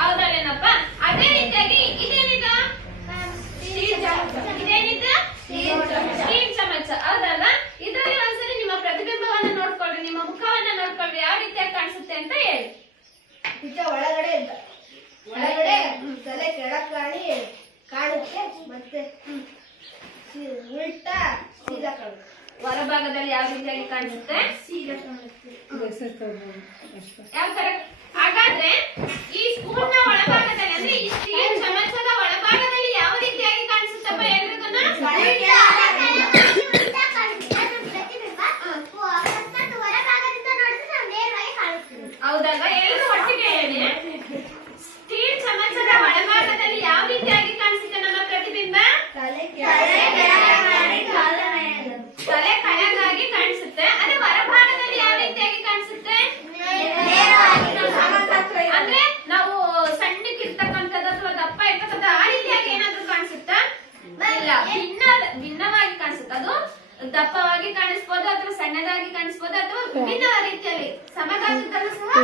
ಹೌದಲ್ಲೇನಪ್ಪ? ಅದೇ ರೀತಿಯಾಗಿ ಇದೇನಿದು? ಇದೇನಿದು? ಸ್ಟೀಲ್ ಚಮಚ. ಹೌದಲ್ಲ? ಇದರಲ್ಲಿ ಒಂದ್ಸರಿ ನಿಮ್ಮ ಪ್ರತಿಬಿಂಬವನ್ನ ನೋಡ್ಕೊಳ್ರಿ, ನಿಮ್ಮ ಮುಖವನ್ನ ನೋಡ್ಕೊಳ್ರಿ, ಯಾವ ರೀತಿಯಾಗಿ ಕಾಣಿಸುತ್ತೆ ಅಂತ ಹೇಳಿ. ಒಳಗಡೆ ತಲೆ ಕೆಳಕ್ ಕಾಣುತ್ತೆ, ಮತ್ತೆ ಉಲ್ಟಾ ಸೀದಾ ಕಾಣುತ್ತೆ. ಹೊರಭಾಗದಲ್ಲಿ ಯಾವ ರೀತಿಯಾಗಿ ಕಾಣಿಸುತ್ತೆ? ಸೀದಾ ಕಾಣುತ್ತೆ. ಯಾವ ತರ? ಹಾಗಾದ್ರೆ ಈ ಸ್ಪೂನ್ ನ ಒಳಭಾಗದಲ್ಲಿ ಅಂದ್ರೆ ಈ ಸ್ಟೀಲ್ ಚಮಚದ ಒಳಭಾಗದಲ್ಲಿ ಯಾವ ರೀತಿಯಾಗಿ ಕಾಣಿಸುತ್ತಪ್ಪ ಎಲ್ರಿಗೂ? ಹೌದಲ್ವಾ? ಎಲ್ಲರೂ ಒಟ್ಟಿಗೆ ಹೇಳಿ. ಸ್ಟೀಲ್ ಚಮಚದ ಒಳಭಾಗದಲ್ಲಿ ಯಾವ ರೀತಿಯಾಗಿ ಕಾಣಿಸುತ್ತೆ ನಮ್ಮ ಪ್ರತಿಬಿಂಬ? ತಲೆ ಕೆಳಗಾಗಿ ಕಾಣಿಸುತ್ತೆ. ಅದೇ ಹೊರಭಾಗದಲ್ಲಿ ಯಾವ ರೀತಿಯಾಗಿ ಕಾಣಿಸುತ್ತೆ? ಅಂದ್ರೆ ನಾವು ಸಣ್ಣಕ್ಕಿರ್ತಕ್ಕಂಥದ್ದು ಅಥವಾ ದಪ್ಪ ಇರ್ತಕ್ಕಂಥ ಆ ರೀತಿಯಾಗಿ ಏನಾದ್ರೂ ಕಾಣಿಸುತ್ತಾ? ಇಲ್ಲ, ಭಿನ್ನವಾಗಿ ಕಾಣಿಸುತ್ತೆ. ಅದು ದಪ್ಪವಾಗಿ ಕಾಣಿಸ್ಬೋದು ಅಥವಾ ಸಣ್ಣದಾಗಿ ಕಾಣಿಸ್ಬೋದು ಅಥವಾ ವಿಭಿನ್ನ ರೀತಿಯಲ್ಲಿ ಸಮಗಾತ್ರದಲ್ಲೂ ಸಹ